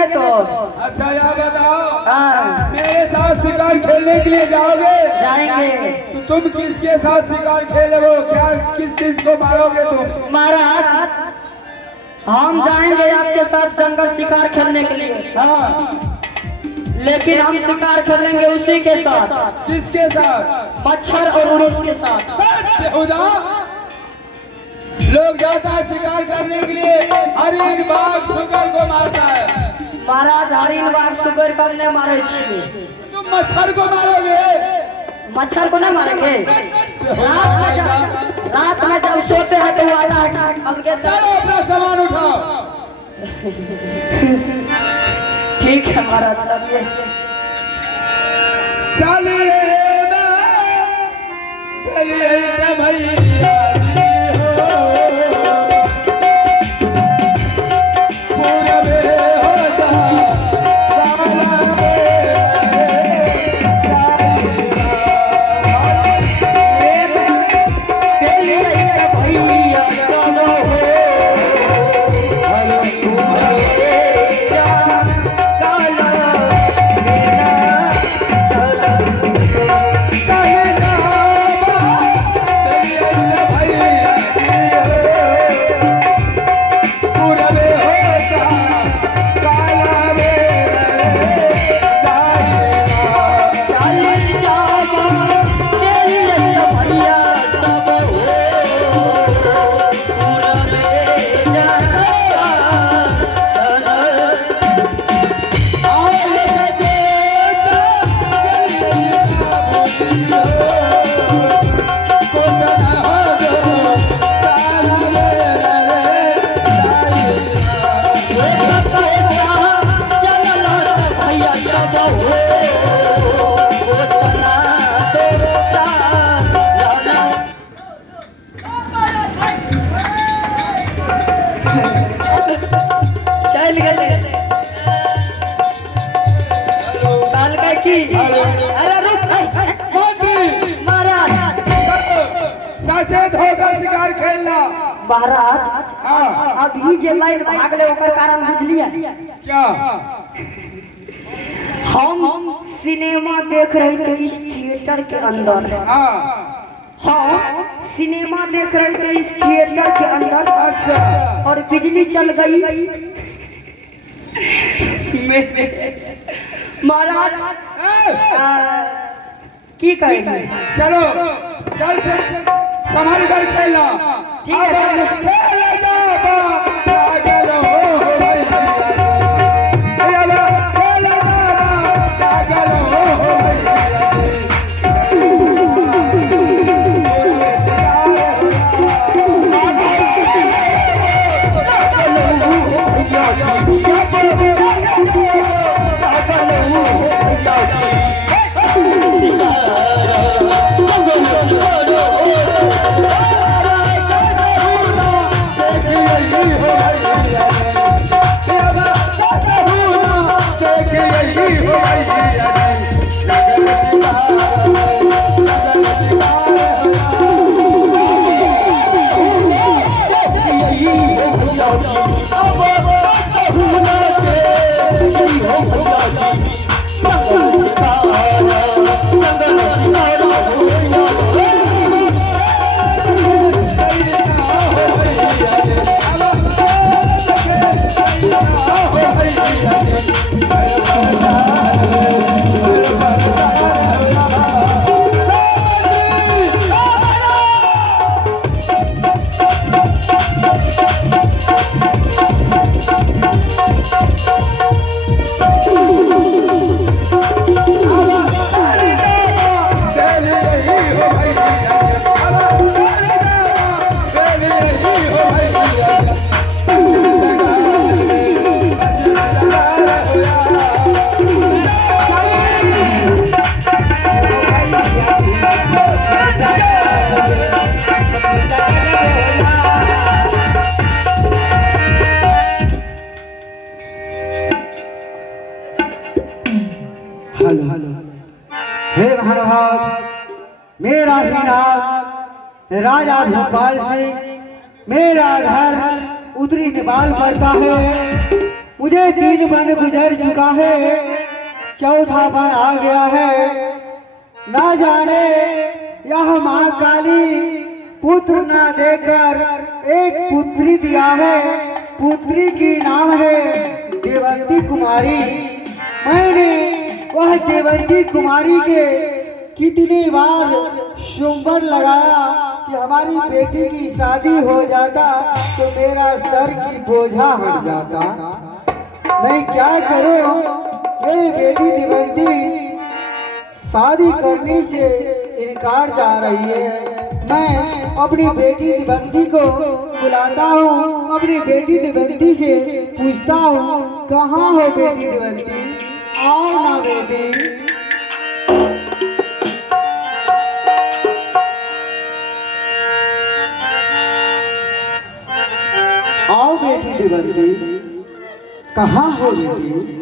नहीं तो। अच्छा यार बताओ, हाँ मेरे साथ शिकार खेलने के लिए जाओगे? जाएंगे। तो तुम किसके साथ शिकार खेलोगे? क्या किस चीज को मारोगे तुम? महाराज हम जाएंगे आपके साथ जंगल शिकार खेलने के लिए। हाँ, लेकिन हम शिकार खेलेंगे उसी के साथ। किसके साथ? मच्छर और उड़ूस के साथ। बेहुदा लोग जाता है शिकार करने के लिए, हरिन बाघ सुगर को मारता है। महाराज हरिन बाघ सुगर कब नहीं मारे छी? तुम मच्छर को मारोगे? मच्छर को नहीं मारेंगे। रात में जब सोते हैं तो आता है हमके साथ। चलो अपना सामान उठाओ। ठीक है महाराज चलिए। चलिए भैया शिकार खेलना। महाराज अभी जे लाइन भागले ओकर कारण बुझलिए क्या? हम सिनेमा देख रहे थे इस थिएटर के अंदर। हम सिनेमा देख रहे थे इस थिएटर के अंदर। अच्छा। और बिजली चल गई। महाराज की कहेंगे? चलो चल चल चल संभाल कर खेलना। ठीक है खेल जाओ। हे महानुभाव, मेरा ही नाम राजा भोपाल सिंह, मेरा घर उत्तरी नेपाल पड़ता है। मुझे 3 बन गुजर चुका है, चौथा बन आ गया है। ना जाने यह माँ काली पुत्र ना देकर एक पुत्री दिया है। पुत्री की नाम है देवंती कुमारी। मैंने वह देवंती कुमारी के कितनी बार शुंबर लगाया कि हमारी बेटी की शादी हो जाता तो मेरा सर की बोझा हट जाता। मैं क्या करूं? मेरी बेटी देवंती शादी करने से इनकार जा रही है। मैं अपनी बेटी देवंती को बुलाता हूँ, अपनी बेटी देवंती से पूछता हूँ, कहाँ हो बेटी देवंती? आओ ना बेटी। आओ बेटी देवंती, कहाँ हो बेटी?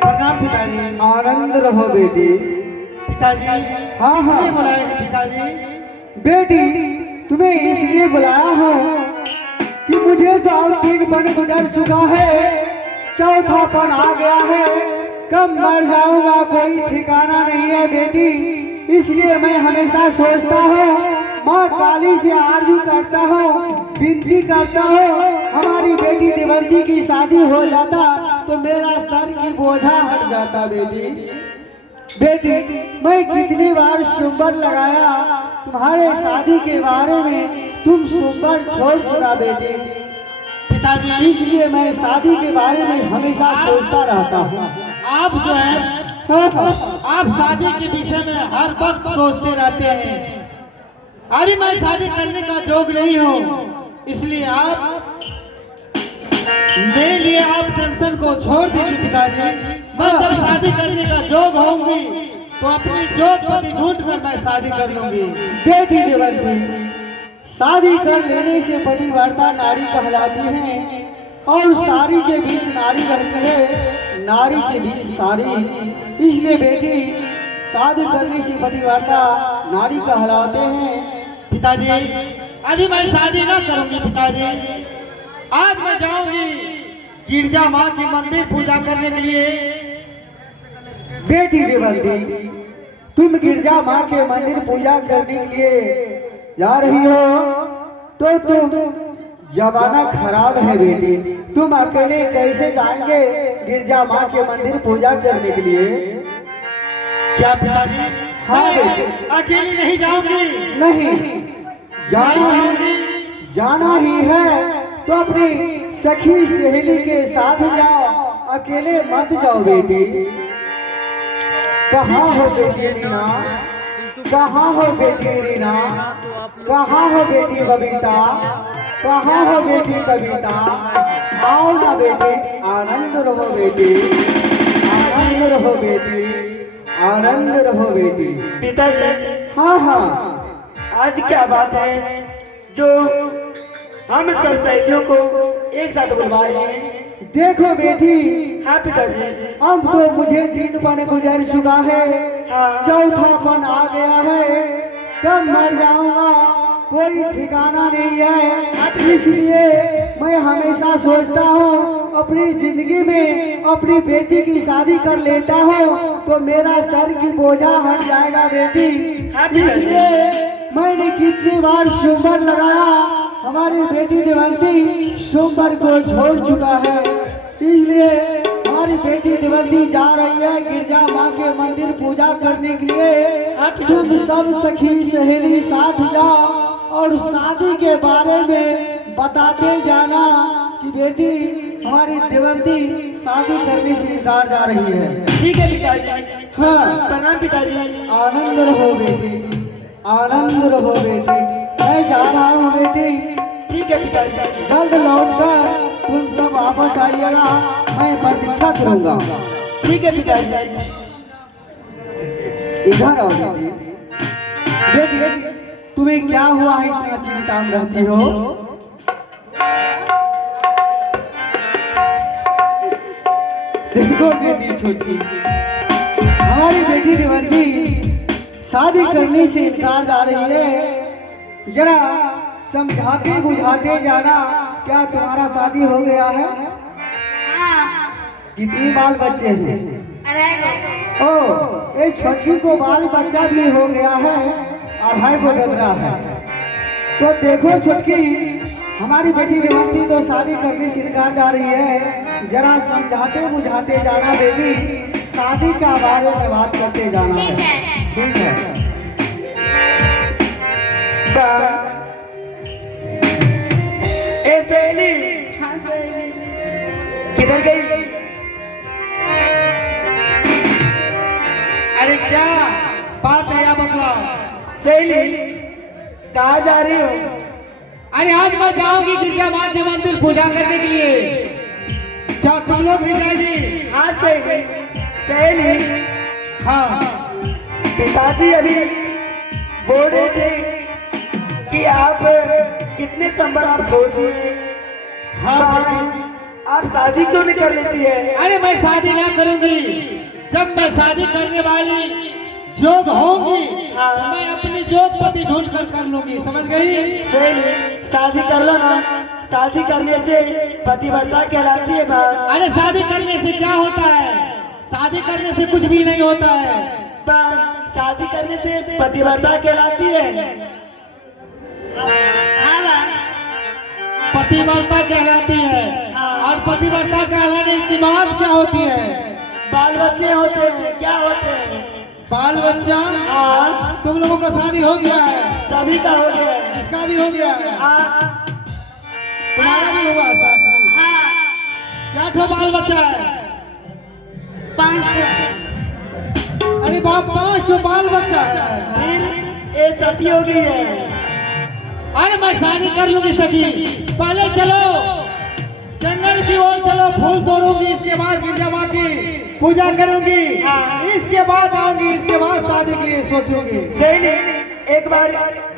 प्रणाम पिताजी। आनंद रहो बेटी। पिताजी हाँ हाँ इसलिए बुलाए हैं पिताजी। बेटी, तुम्हें इसलिए बुलाया हूँ कि मुझे तो 3 बन गुजर चुका है, चौथा पन आ गया है। कब मर जाऊंगा कोई ठिकाना नहीं है बेटी। इसलिए मैं हमेशा सोचता हूँ, माँ काली से आरजू करता हूँ, विनती करता हूँ, हमारी बेटी देवंती की शादी हो जाता तो मेरा सर की बोझा हट जाता बेटी। बेटी, मैं कितनी बार शुंबर लगाया तुम्हारे शादी के बारे में, तुम शुंबर छोड़ चुका बेटी। पिताजी इसलिए मैं शादी के बारे में हमेशा सोचता रहता हूँ। आप जो है आप शादी के विषय में हर वक्त सोचते रहते हैं। अभी मैं शादी करने का जोग नहीं हूँ, इसलिए आप मेरे लिए आप टेंशन को छोड़ दीजिए पिताजी। मैं जब शादी करने का जोग होंगी तो अपनी जोग पति ढूंढ कर मैं शादी कर लूंगी। बेटी देवंती, शादी कर लेने से पतिव्रता नारी कहलाती है और सारी के बीच नारी रहती है, नारी के बीच सारी। इसलिए बेटी, शादी करने से पतिव्रता नारी कहलाते हैं। पिताजी अभी मैं शादी ना करूंगी पिताजी। आज मैं जाऊंगी गिरजा माँ की मंदिर पूजा करने के लिए। बेटी देवंती, तुम गिरजा माँ के मंदिर पूजा करने के लिए जा रही हो तो तुम जमाना खराब है बेटी। तुम अकेले कैसे जाएंगे गिरजा माँ के मंदिर पूजा करने के लिए? क्या पिताजी? हाँ मैं बेटी। अकेली नहीं जाऊंगी। नहीं, जाना ही है तो अपनी सखी सहेली के साथ जाओ, अकेले मत जाओ बेटी। कहाँ हो बेटी रीना? कहाँ हो बेटी रीना? कहाँ हो बेटी बबीता? कहाँ हो बेटी कविता? आओ ना बेटी, आनंद रहो बेटी, आनंद रहो बेटी, आनंद रहो बेटी। पिताजी, हाँ हाँ, आज क्या बात है जो हम सब सहेलियों को एक साथ बुलवाए हैं? देखो बेटी, हाँ पिताजी। अब तो मुझे 3 पन गुजर चुका है, हाँ। चौथा पन आ गया है। कब मर जाऊंगा कोई ठिकाना नहीं है। इसलिए मैं हमेशा सोचता हूँ, अपनी जिंदगी में अपनी बेटी की शादी कर लेता हूँ तो मेरा सर की बोझा हट जाएगा बेटी। इसलिए मैंने कितनी बार शुंबर लगाया, हमारी बेटी देवंती शुंबर को छोड़ चुका है। इसलिए हमारी बेटी देवंती जा रही है गिरजा माँ के मंदिर पूजा करने के लिए। तुम सब सखी सहेली साथ जाओ और शादी के बारे में बताते जाना कि बेटी हमारी देवंती शादी करने से इनकार जा रही है। ठीक है पिताजी। हाँ, प्रणाम पिताजी। आनंद रहो बेटी, आनंद रहो बेटी। मैं जा रहा हूँ बेटी, ठीक है पिताजी। जल्द लौटकर तुम सब वापस आइएगा, मैं प्रतीक्षा करूंगा। ठीक है पिताजी। इधर आओ बेटी। बेटी, तुम्हें क्या हुआ है, इतना चिंता में रहती हो? देखो बेटी छोटी, हमारी बेटी देवंती शादी करने से इनकार जा रही है। जरा समझाते बुझाते जाना, क्या तुम्हारा शादी हो गया है? कितनी बाल बच्चे हैं? ओ, एक छोटी को बाल बच्चा भी हो गया है और हर को डबरा है। तो देखो छुटकी, हमारी बेटी देवंती तो शादी करने सिलकार जा रही है, जरा समझाते बुझाते जाना बेटी, शादी का बारे में बात करते जाना है। ठीक है। ए सहेली, किधर गई? अरे क्या बात है, या बतलाओ। सहेली कहाँ जा रही हो? अरे आज मैं जाऊंगी गिरजा माँ के मंदिर पूजा करने के लिए, क्या तुम लोग भी जाएंगे? हाँ सहेली। सहेली, हाँ पिताजी अभी बोल रहे थे कि आप कितने संबर आप छोड़ दिए। हाँ आप शादी क्यों नहीं कर लेती है? अरे मैं शादी ना करूंगी, जब मैं शादी करने वाली जोग होंगी तो मैं अपनी जोग पति ढूंढ कर लूंगी, समझ गई? सही, शादी कर लो ना, शादी करने से पतिव्रता कहलाती है बात। अरे शादी करने से क्या होता है? शादी करने से कुछ भी नहीं होता है। शादी करने से पतिव्रता कहलाती है। पतिव्रता कहलाती है, और पतिव्रता कहलाने की बात क्या होती है? बाल बच्चे होते हैं। क्या होते हैं? बाल बच्चा। हाँ, तुम लोगों का शादी हो गया है? सभी का हो गया है। इसका भी हो गया है? हाँ, तुम्हारा भी हुआ शादी? क्या ठो बाल बच्चा है? 5 अरे बाप, 5 ठो बाल बच्चा है। फिर ये सती हो गई है। अरे मैं शादी कर लूंगी सखी, पहले चलो जंगल की ओर चलो, फूल तोड़ूंगी, इसके बाद गिरजा माँ की पूजा करूंगी, इसके बाद आऊंगी, इसके बाद शादी के लिए सोचूंगी। सही नहीं, एक बार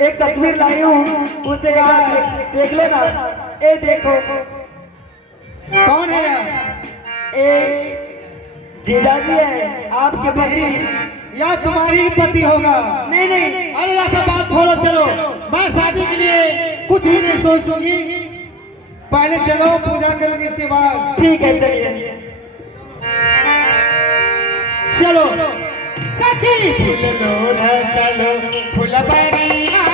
एक तस्वीर लाई हूँ, उसे देख लो ना। ए देखो, कौन है? ए जीजाजी है, आपके पति। या तुम्हारी पति होगा? नहीं नहीं, अरे ऐसा बात छोड़ो, चलो मैं शादी के लिए कुछ भी नहीं सोचूंगी, पहले चलो पूजा करेंगे, इसके बाद। ठीक है, चलिए। चलो सखी फूल लो रे, चलो फूल बढ़िया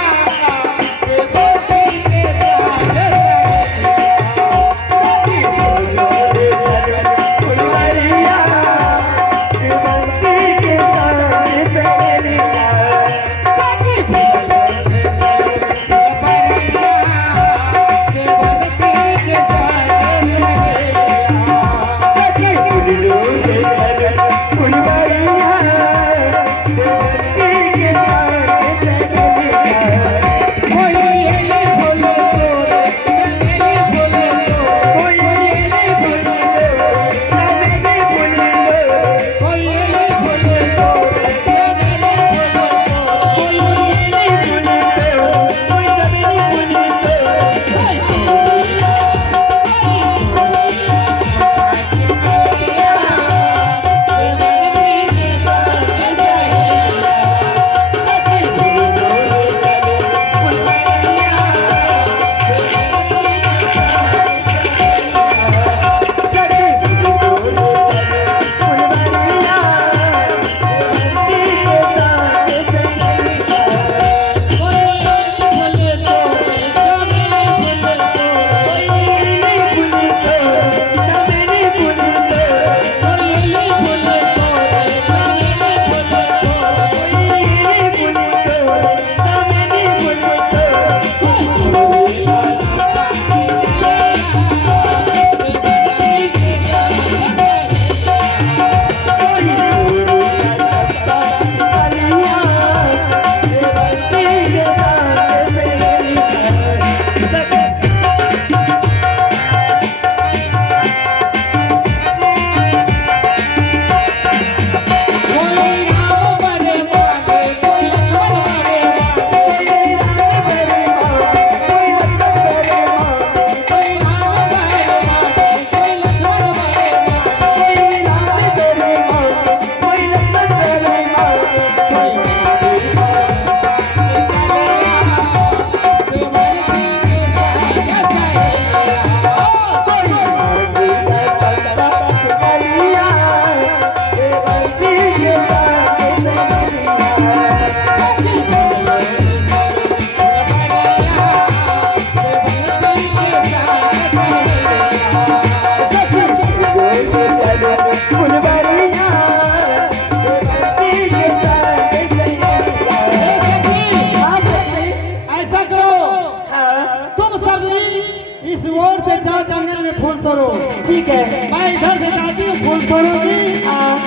इस ओर से जाओ जंगल में फूल तोड़ो। ठीक है। मैं इधर से जाती हूँ फूल तोड़ूंगी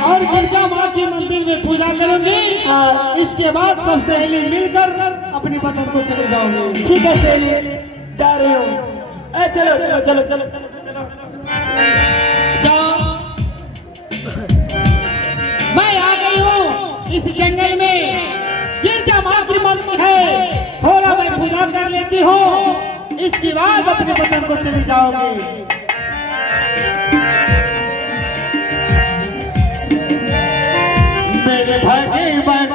और गिरजा माँ के मंदिर में पूजा करूंगी। इसके बाद सब सहेली मिलकर अपनी वतन को चले जाओगे। ठीक है सहेली, जा रही हूँ। चलो चलो चलो चलो चलो जाओ। मैं आ गई हूँ इस जंगल में, गिरजा माँ की मंदिर है, थोड़ा मैं पूजा कर लेती हूँ, इसके बाद अपने वतन को चले जाओगे। मेरे भागे बन